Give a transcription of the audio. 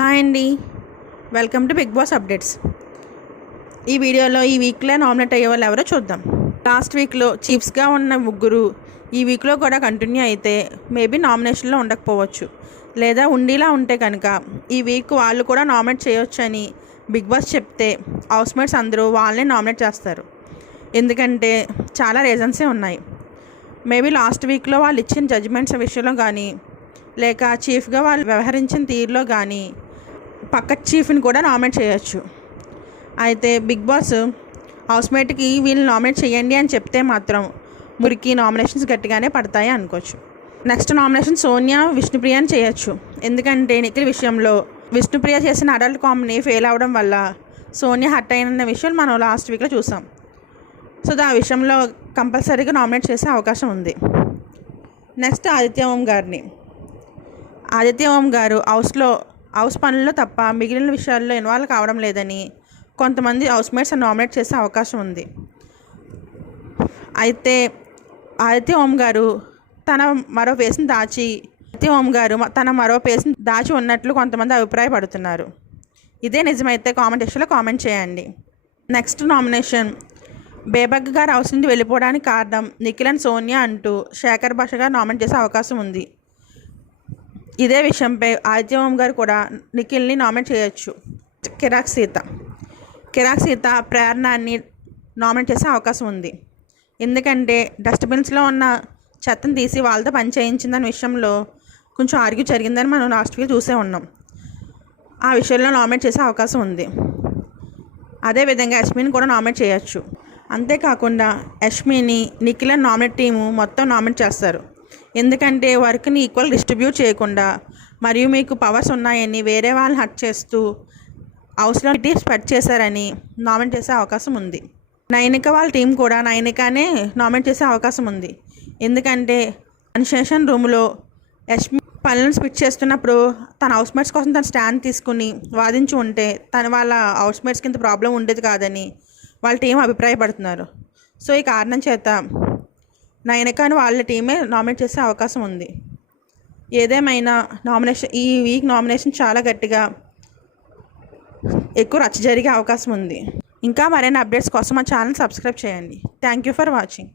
Hi అండి, welcome to Bigg Boss updates. ఈ వీడియోలో ఈ వీక్లో నామినేట్ అయ్యే వాళ్ళు ఎవరో చూద్దాం. లాస్ట్ వీక్లో చీఫ్స్గా ఉన్న ముగ్గురు ఈ వీక్లో కూడా కంటిన్యూ అయితే మేబీ నామినేషన్లో ఉండకపోవచ్చు, లేదా ఉండేలా ఉంటే కనుక ఈ వీక్ వాళ్ళు కూడా నామినేట్ చేయొచ్చని బిగ్ బాస్ చెప్తే హౌస్మేట్స్ అందరూ వాళ్ళని నామినేట్ చేస్తారు. ఎందుకంటే చాలా రీజన్సే ఉన్నాయి. మేబీ లాస్ట్ వీక్లో వాళ్ళు ఇచ్చిన జడ్జిమెంట్స్ విషయంలో కానీ, లేక చీఫ్గా వాళ్ళు వ్యవహరించిన తీరులో కానీ పక్క చీఫ్ని కూడా నామినేట్ చేయొచ్చు. అయితే బిగ్ బాస్ హౌస్మేట్కి వీళ్ళు నామినేట్ చేయండి అని చెప్తే మాత్రం మురికి నామినేషన్స్ గట్టిగానే పడతాయి అనుకోవచ్చు. నెక్స్ట్ నామినేషన్ సోనియా, విష్ణుప్రియ అని చేయొచ్చు. ఎందుకంటే నిఖిల్ విషయంలో విష్ణుప్రియ చేసిన అడల్ట్ కామెడీ ఫెయిల్ అవ్వడం వల్ల సోనియా హర్ట్ అయిన విషయం మనం లాస్ట్ వీక్లో చూసాం. సో ఆ విషయంలో కంపల్సరీగా నామినేట్ చేసే అవకాశం ఉంది. నెక్స్ట్ ఆదిత్య ఓం గారిని. ఆదిత్య ఓం గారు హౌస్ పనుల్లో తప్ప మిగిలిన విషయాల్లో ఇన్వాల్వ్ కావడం లేదని కొంతమంది హౌస్మేట్స్ నామినేట్ చేసే అవకాశం ఉంది. అయితే ఆదిత్య ఓం గారు తన మరో ఫేస్ని దాచి ఉన్నట్లు కొంతమంది అభిప్రాయపడుతున్నారు. ఇదే నిజమైతే కామెంట్ సెక్షన్లో కామెంట్ చేయండి. నెక్స్ట్ నామినేషన్ బేబక్ గారు హౌస్ నుండి వెళ్ళిపోవడానికి కారణం నిఖిల్ అండ్ సోనియా అంటూ శేఖర్ భాష గారు నామినేట్ చేసే అవకాశం ఉంది. ఇదే విషయంపై ఆదిత్య ఓం గారు కూడా నిఖిల్ని నామినేట్ చేయొచ్చు. కిరాక్ సీత ప్రేరణని నామినేట్ చేసే అవకాశం ఉంది. ఎందుకంటే డస్ట్బిన్స్లో ఉన్న చెత్తను తీసి వాళ్ళతో పని చేయించిందనే విషయంలో కొంచెం ఆర్గ్యూ జరిగిందని మనం లాస్ట్ వీక్ చూసే ఉన్నాం. ఆ విషయంలో నామినేట్ చేసే అవకాశం ఉంది. అదేవిధంగా యష్మిని కూడా నామినేట్ చేయొచ్చు. అంతేకాకుండా యష్మిని, నిఖిల్ నామినేట్ టీము మొత్తం నామినేట్ చేస్తారు. ఎందుకంటే వర్క్ని ఈక్వల్ డిస్ట్రిబ్యూట్ చేయకుండా మరియు మీకు పవర్స్ ఉన్నాయని వేరే వాళ్ళని హర్ట్ చేస్తూ హౌస్లో స్ప్రెడ్ చేశారని నామినేట్ చేసే అవకాశం ఉంది. నైనిక వాళ్ళ టీం కూడా నైనికానే నామినేట్ చేసే అవకాశం ఉంది. ఎందుకంటే కన్సెషన్ రూమ్లో యష్మి పనులను స్పిట్ చేస్తున్నప్పుడు తన హౌస్మేట్స్ కోసం తన స్టాండ్ తీసుకుని వాదించి ఉంటే వాళ్ళ హౌస్మేట్స్కి ఇంత ప్రాబ్లం ఉండేది కాదని వాళ్ళ టీం అభిప్రాయపడుతున్నారు. సో ఈ కారణం చేత నైనికాని వాళ్ళ టీమే నామినేట్ చేసే అవకాశం ఉంది. ఏదేమైనా ఈ వీక్ నామినేషన్ చాలా గట్టిగా ఎక్కువ రచ్చ జరిగే అవకాశం ఉంది. ఇంకా మరిన్ని అప్డేట్స్ కోసం మా ఛానల్ సబ్స్క్రైబ్ చేయండి. Thank you for watching.